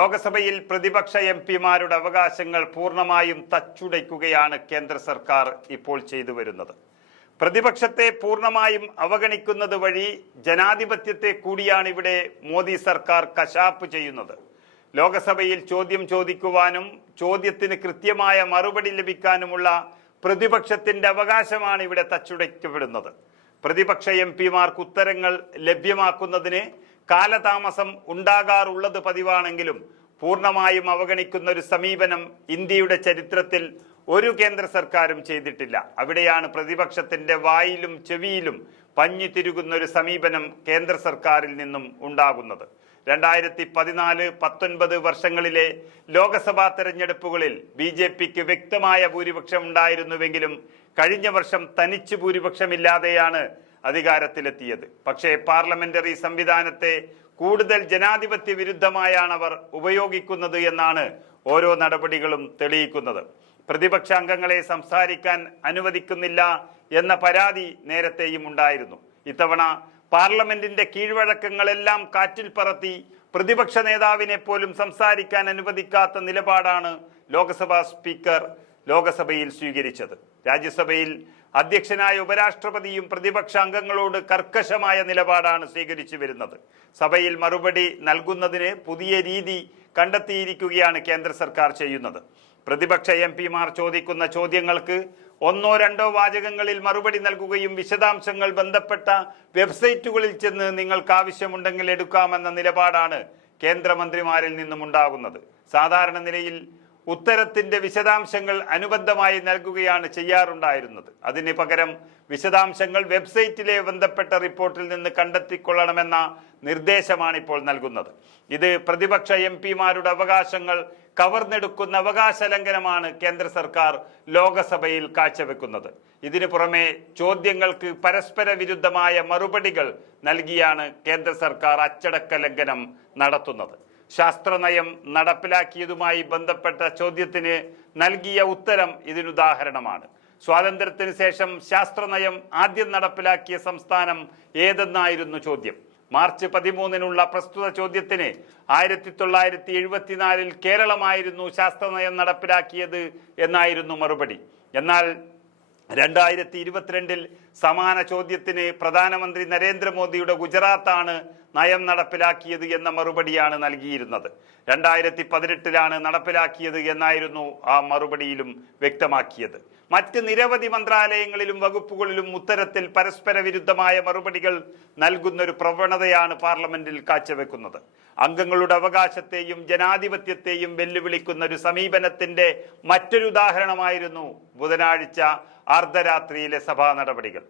ലോക്സഭയിൽ പ്രതിപക്ഷ എം പിമാരുടെ അവകാശങ്ങൾ പൂർണമായും തച്ചുടയ്ക്കുകയാണ് കേന്ദ്ര സർക്കാർ ഇപ്പോൾ ചെയ്തു വരുന്നത്. പ്രതിപക്ഷത്തെ പൂർണമായും അവഗണിക്കുന്നത് വഴി ജനാധിപത്യത്തെ കൂടിയാണ് ഇവിടെ മോദി സർക്കാർ കശാപ്പ് ചെയ്യുന്നത്. ലോകസഭയിൽ ചോദ്യം ചോദിക്കുവാനും ചോദ്യത്തിന് കൃത്യമായ മറുപടി ലഭിക്കാനുമുള്ള പ്രതിപക്ഷത്തിന്റെ അവകാശമാണ് ഇവിടെ തച്ചുടയ്ക്കപ്പെടുന്നത്. പ്രതിപക്ഷ എം പിമാർക്ക് ഉത്തരങ്ങൾ ലഭ്യമാക്കുന്നതിന് കാലതാമസം ഉണ്ടാകാറുള്ളത് പതിവാണെങ്കിലും പൂർണമായും അവഗണിക്കുന്ന ഒരു സമീപനം ഇന്ത്യയുടെ ചരിത്രത്തിൽ ഒരു കേന്ദ്ര സർക്കാരും ചെയ്തിട്ടില്ല. അവിടെയാണ് പ്രതിപക്ഷത്തിന്റെ വായിലും ചെവിയിലും പഞ്ഞു തിരുകുന്ന ഒരു സമീപനം കേന്ദ്ര സർക്കാരിൽ നിന്നും ഉണ്ടാകുന്നത്. രണ്ടായിരത്തി പതിനാല് പത്തൊൻപത് വർഷങ്ങളിലെ ലോക്സഭാ തെരഞ്ഞെടുപ്പുകളിൽ ബി ജെ പിക്ക് വ്യക്തമായ ഭൂരിപക്ഷം ഉണ്ടായിരുന്നുവെങ്കിലും കഴിഞ്ഞ വർഷം തനിച്ച് ഭൂരിപക്ഷമില്ലാതെയാണ് അധികാരത്തിലെത്തിയത്. പക്ഷേ പാർലമെന്ററി സംവിധാനത്തെ കൂടുതൽ ജനാധിപത്യ വിരുദ്ധമായാണ് അവർ ഉപയോഗിക്കുന്നത് എന്നാണ് ഓരോ നടപടികളും തെളിയിക്കുന്നത്. പ്രതിപക്ഷ അംഗങ്ങളെ സംസാരിക്കാൻ അനുവദിക്കുന്നില്ല എന്ന പരാതി നേരത്തെയും ഉണ്ടായിരുന്നു. ഇത്തവണ പാർലമെന്റിന്റെ കീഴ്വഴക്കങ്ങളെല്ലാം കാറ്റിൽ പറത്തി പ്രതിപക്ഷ നേതാവിനെ പോലും സംസാരിക്കാൻ അനുവദിക്കാത്ത നിലപാടാണ് ലോക്സഭാ സ്പീക്കർ ലോക്സഭയിൽ സ്വീകരിച്ചത്. രാജ്യസഭയിൽ അധ്യക്ഷനായ ഉപരാഷ്ട്രപതിയും പ്രതിപക്ഷ അംഗങ്ങളോട് കർക്കശമായ നിലപാടാണ് സ്വീകരിച്ചു വരുന്നത്. സഭയിൽ മറുപടി നൽകുന്നതിന് പുതിയ രീതി കണ്ടെത്തിയിരിക്കുകയാണ് കേന്ദ്ര സർക്കാർ ചെയ്യുന്നത്. പ്രതിപക്ഷ എം പിമാർ ചോദിക്കുന്ന ചോദ്യങ്ങൾക്ക് ഒന്നോ രണ്ടോ വാചകങ്ങളിൽ മറുപടി നൽകുകയും വിശദാംശങ്ങൾ ബന്ധപ്പെട്ട വെബ്സൈറ്റുകളിൽ ചെന്ന് നിങ്ങൾക്ക് ആവശ്യമുണ്ടെങ്കിൽ എടുക്കാമെന്ന നിലപാടാണ് കേന്ദ്രമന്ത്രിമാരിൽ നിന്നും ഉണ്ടാകുന്നത് സാധാരണ നിലയിൽ ഉത്തരത്തിന്റെ വിശദാംശങ്ങൾ അനുബന്ധമായി നൽകുകയാണ് ചെയ്യാറുണ്ടായിരുന്നത്. അതിന് പകരം വിശദാംശങ്ങൾ വെബ്സൈറ്റിലെ ബന്ധപ്പെട്ട റിപ്പോർട്ടിൽ നിന്ന് കണ്ടെത്തിക്കൊള്ളണമെന്ന നിർദ്ദേശമാണ് ഇപ്പോൾ നൽകുന്നത്. ഇത് പ്രതിപക്ഷ എം പിമാരുടെ അവകാശങ്ങൾ കവർന്നെടുക്കുന്ന അവകാശ ലംഘനമാണ് കേന്ദ്ര സർക്കാർ ലോകസഭയിൽ കാഴ്ചവെക്കുന്നത്. ഇതിനു പുറമെ ചോദ്യങ്ങൾക്ക് പരസ്പര വിരുദ്ധമായ മറുപടികൾ നൽകിയാണ് കേന്ദ്ര സർക്കാർ അച്ചടക്ക ലംഘനം നടത്തുന്നത്. ശാസ്ത്രനയം നടപ്പിലാക്കിയതുമായി ബന്ധപ്പെട്ട ചോദ്യത്തിന് നൽകിയ ഉത്തരം ഇതിനുദാഹരണമാണ്. സ്വാതന്ത്ര്യത്തിന് ശേഷം ശാസ്ത്രനയം ആദ്യം നടപ്പിലാക്കിയ സംസ്ഥാനം ഏതെന്നായിരുന്നു ചോദ്യം? മാർച്ച് പതിമൂന്നിനുള്ള പ്രസ്തുത ചോദ്യത്തിന് ആയിരത്തി തൊള്ളായിരത്തി എഴുപത്തിനാലിൽ കേരളമായിരുന്നു ശാസ്ത്രനയം നടപ്പിലാക്കിയത് എന്നായിരുന്നു മറുപടി. എന്നാൽ രണ്ടായിരത്തി ഇരുപത്തിരണ്ടിൽ സമാന ചോദ്യത്തിന് പ്രധാനമന്ത്രി നരേന്ദ്രമോദിയുടെ ഗുജറാത്താണ് നയം നടപ്പിലാക്കിയത് എന്ന മറുപടിയാണ് നൽകിയിരുന്നത്. രണ്ടായിരത്തി പതിനെട്ടിലാണ് നടപ്പിലാക്കിയത് എന്നായിരുന്നു ആ മറുപടിയിലും വ്യക്തമാക്കിയത്. മറ്റ് നിരവധി മന്ത്രാലയങ്ങളിലും വകുപ്പുകളിലും ഉത്തരത്തിൽ പരസ്പര വിരുദ്ധമായ മറുപടികൾ നൽകുന്ന ഒരു പ്രവണതയാണ് പാർലമെന്റിൽ കാഴ്ചവെക്കുന്നത്. അംഗങ്ങളുടെ അവകാശത്തെയും ജനാധിപത്യത്തെയും വെല്ലുവിളിക്കുന്ന ഒരു സമീപനത്തിന്റെ മറ്റൊരു ഉദാഹരണമായിരുന്നു ബുധനാഴ്ച അർദ്ധരാത്രിയിലെ സഭാ നടപടികൾ.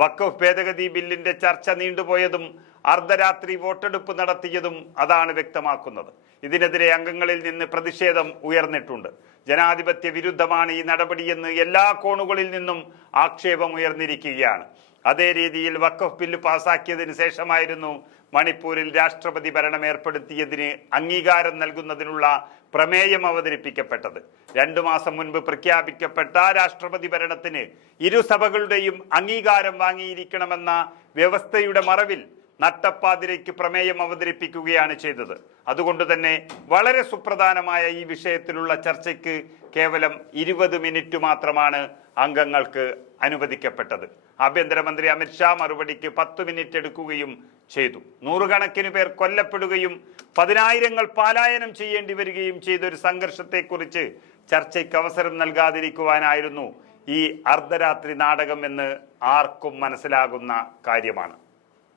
വഖഫ് ഭേദഗതി ബില്ലിന്റെ ചർച്ച നീണ്ടുപോയതും അർദ്ധരാത്രി വോട്ടെടുപ്പ് നടത്തിയതും അതാണ് വ്യക്തമാക്കുന്നത്. ഇതിനെതിരെ അംഗങ്ങളിൽ നിന്ന് പ്രതിഷേധം ഉയർന്നിട്ടുണ്ട്. ജനാധിപത്യ വിരുദ്ധമാണ് ഈ നടപടിയെന്ന് എല്ലാ കോണുകളിൽ നിന്നും ആക്ഷേപം ഉയർന്നിരിക്കുകയാണ്. അതേ രീതിയിൽ വക്കഫ് ബില്ല് പാസാക്കിയതിന് ശേഷമായിരുന്നു മണിപ്പൂരിൽ രാഷ്ട്രപതി ഭരണം ഏർപ്പെടുത്തിയതിന് അംഗീകാരം നൽകുന്നതിനുള്ള പ്രമേയം അവതരിപ്പിക്കപ്പെട്ടത്. രണ്ടു മാസം മുൻപ് പ്രഖ്യാപിക്കപ്പെട്ട രാഷ്ട്രപതി ഭരണത്തിന് ഇരുസഭകളുടെയും അംഗീകാരം വാങ്ങിയിരിക്കണമെന്ന വ്യവസ്ഥയുടെ മറവിൽ നട്ടപ്പാതിരയ്ക്ക് പ്രമേയം അവതരിപ്പിക്കുകയാണ് ചെയ്തത്. അതുകൊണ്ട് തന്നെ വളരെ സുപ്രധാനമായ ഈ വിഷയത്തിലുള്ള ചർച്ചയ്ക്ക് കേവലം ഇരുപത് മിനിറ്റ് മാത്രമാണ് അംഗങ്ങൾക്ക് അനുവദിക്കപ്പെട്ടത്. ആഭ്യന്തരമന്ത്രി അമിത്ഷാ മറുപടിക്ക് പത്ത് മിനിറ്റ് എടുക്കുകയും ചെയ്തു. നൂറുകണക്കിന് പേർ കൊല്ലപ്പെടുകയും പതിനായിരങ്ങൾ പലായനം ചെയ്യേണ്ടി വരികയും ചെയ്ത ഒരു സംഘർഷത്തെക്കുറിച്ച് ചർച്ചയ്ക്ക് അവസരം നൽകാതിരിക്കുവാനായിരുന്നു ഈ അർദ്ധരാത്രി നാടകം എന്ന് ആർക്കും മനസ്സിലാകുന്ന കാര്യമാണ്.